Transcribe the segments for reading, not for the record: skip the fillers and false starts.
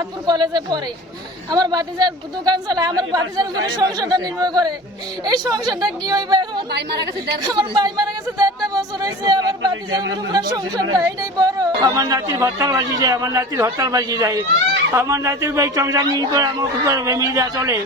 চাঁদপুর কলেজে পড়ে। আমার ভাতিজার দোকান চালায়, আমার ভাতিজার উপরে সংসারটা নির্ভর করে। এই সংসারটা কি হইবে এখন? আমার ভাই মারা গেছে 1.5 বছর হয়েছে। আমার ভাতিজার উপরে সংসারটা এটাই বড়। আমার নাতির হরতাল বাজি যায়, আমার নাতির হরতাল বাজি যায়, আমার নাতির ভাই সংসার নিয়ে করে আমার উপর ফ্যামিলিটা চলে।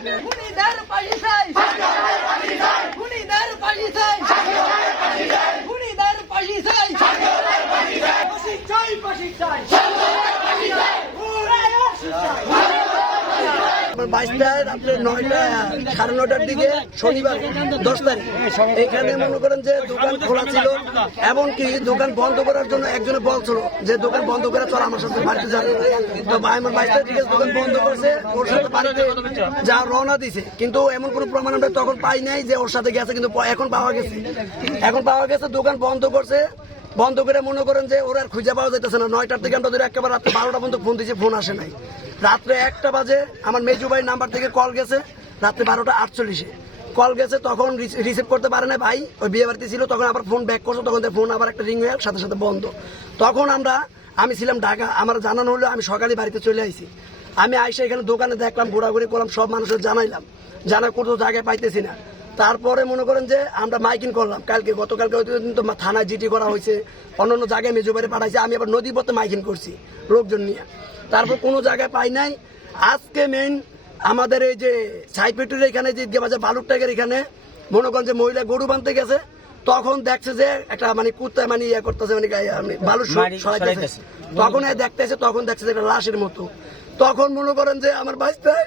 রাত্রে 9:30 দিকে শনিবার 10 তারিখ এখানে মনে করেন যে দোকান খোলা ছিল, এমনকি দোকান বন্ধ করার জন্য একজনে বলছিল যে দোকান বন্ধ করে চল আমার সাথে বাড়িতে যাবে। তো আমার 22 তারিখে দোকান বন্ধ করছে, ওর সাথে বাড়িতে যা রওনা দিছে, কিন্তু এমন কোনো প্রমাণ আমরা তখন পাই নাই যে ওর সাথে গেছে, কিন্তু এখন পাওয়া গেছে দোকান বন্ধ করছে। বন্ধ করে মনে করেন যে ওরা আর খুঁজে পাওয়া যাইতেছে না। 9টার থেকে আমরা ধরে একেবারে রাত্রে 12টা পর্যন্ত ফোন দিয়েছি, ফোন আসে নাই। রাত্রে 1টা বাজে আমার মেজু ভাই নাম্বার থেকে কল গেছে, রাত্রে 12:48 কল গেছে, তখন রিসিভ করতে পারে না ভাই, ওই বিয়ে বাড়িতে ছিল। তখন আবার ফোন ব্যাক করছে, তখন ফোন আবার একটা রিং হয়ে সাথে সাথে বন্ধ। তখন আমি ছিলাম ঢাকা, আমার জানানো হলো, আমি সকালে বাড়িতে চলে আইছি। আমি আইসে এখানে দোকানে দেখলাম, ঘোরাঘুরি করলাম, সব মানুষের জানার কোনো জায়গায় পাইতেছি না। তারপরে মনে করেন যে আমরা মাইকিং করলাম গতকালকে কিন্তু থানায় জিটি করা হয়েছে, অন্যান্য জায়গায় মেজবাড়ি পাঠাইছে। আমি আবার নদী পথে মাইকিং করছি লোকজন নিয়ে, তারপর কোনো জায়গায় পাই নাই। আজকে মেইন আমাদের এই যে সাইপেটুর এখানে যে বাজার বালুর ট্যাগের এখানে মনে করেন যে মহিলা গরু বাঁধতে গেছে, তখন দেখছে যে একটা কুত্তায় ইয়ে করতেছে, বালু সরাইতেছে। তখন দেখতেছে, তখন দেখছে যে একটা লাশের মতো। তখন মনে করেন যে আমার ভাইস্তায়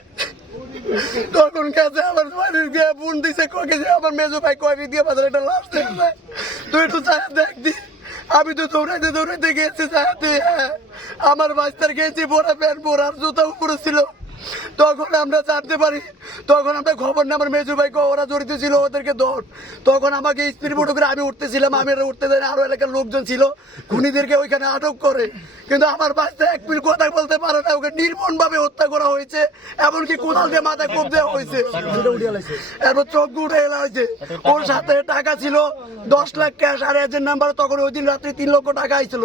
তখন গেছে আমার বাড়ির গিয়ে বোন দিছে, আমার মেজো ভাই কয় দিয়ে বাজার একটা লাশ দেখবে, তুই একটু দেখবি। আমি তো দৌড়াইতে গেছি, আমার বাচ্চার গেছি বোরা প্যান্ট বোরার জুতা উপরে ছিল। তখন আমরা জানতে পারি, তখন আমরা খবর নেই আমার মেজু ভাই ওরা জড়িত ছিল, ওদেরকে ধর। তখন আমাকে স্পিড বোট করে আমি উঠতেছিলাম, আমি উঠতে দেয়, আরো এলাকার লোকজন ছিল, খুনিদেরকে ওইখানে আটক করে। কিন্তু আমার বাচ্চা 1 মিনিট কথা বলতে পারে না, ওকে নির্মম ভাবে হত্যা করা হয়েছে, এমনকি কোদাল দিয়ে মাথায় কোপ দেওয়া হয়েছে, এরপর চোখ উঠে এলা হয়েছে। ওর সাথে টাকা ছিল 10 লাখ ক্যাশ আর এজেন্ট নাম্বার। তখন ওই দিন রাত্রে 3 লক্ষ টাকা আইছিল,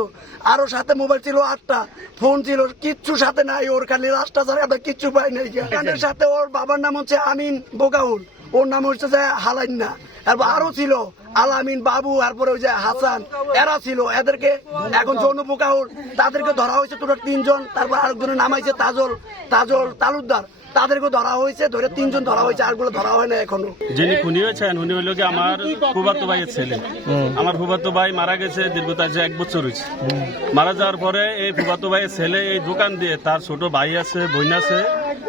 আরো সাথে মোবাইল ছিল 8টা, ফোন ছিল, কিচ্ছু সাথে নাই। ওর খালি রাস্তা ছাড়া আমরা কিচ্ছু পাই নাই। এর সাথে ওর বাবার নাম হচ্ছে আমিন বোকাউল, ওর নাম হচ্ছে যে হালাইন্না, এরপর আরো ছিল আলামিন বাবু, তারপরে ওই যে হাসান, এরা ছিল। এদেরকে এখন যৌন বোকাউল, তাদেরকে ধরা হয়েছে টোটাল 3 জন। তারপর আরেকজনের নাম হয়েছে তাজল তালুকদার, তাদেরকে ধরা হয়েছে, ধরে 3 জন ধরা হয়েছে, আরগুলো ধরা হয় না এখনো। যিনি খুনি হয়েছেন উনি হইল কি আমার ফুফাতো ভাইয়ের ছেলে। আমার ফুফাতো ভাই মারা গেছে দীর্ঘতা 1 বছর হয়েছে। মারা যাওয়ার পরে এই ফুফাতো ভাইয়ের ছেলে এই দোকান দিয়ে, তার ছোট ভাই আছে, বোন আছে,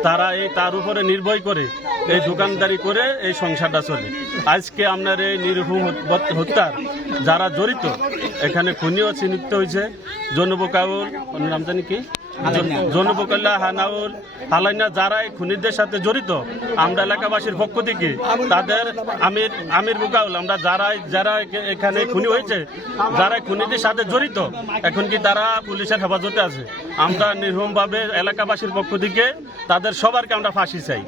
তারা তার উপরে নির্ভর করে এই দোকানদারি করে এই সংসারটা চলে। আজকে আপনার এই নির্ভুম হত্যার যারা জড়িত, এখানে খুনিও চিহ্নিত হয়েছে। জনবকাউল, নাম জানি কি, জনবকাল্লা, হানাউল, হালাইনা, যারা এই খুনিদের সাথে জড়িত, আমরা এলাকাবাসীর পক্ষ থেকে তাদের আমির বুকাউল, আমরা যারা এখানে খুনি হয়েছে, যারা খুনিদের সাথে জড়িত, এখন কি তারা পুলিশের হেফাজতে আছে। আমরা নির্মমভাবে এলাকাবাসীর পক্ষ থেকে তাদের সবারকে আমরা ফাঁসি চাই।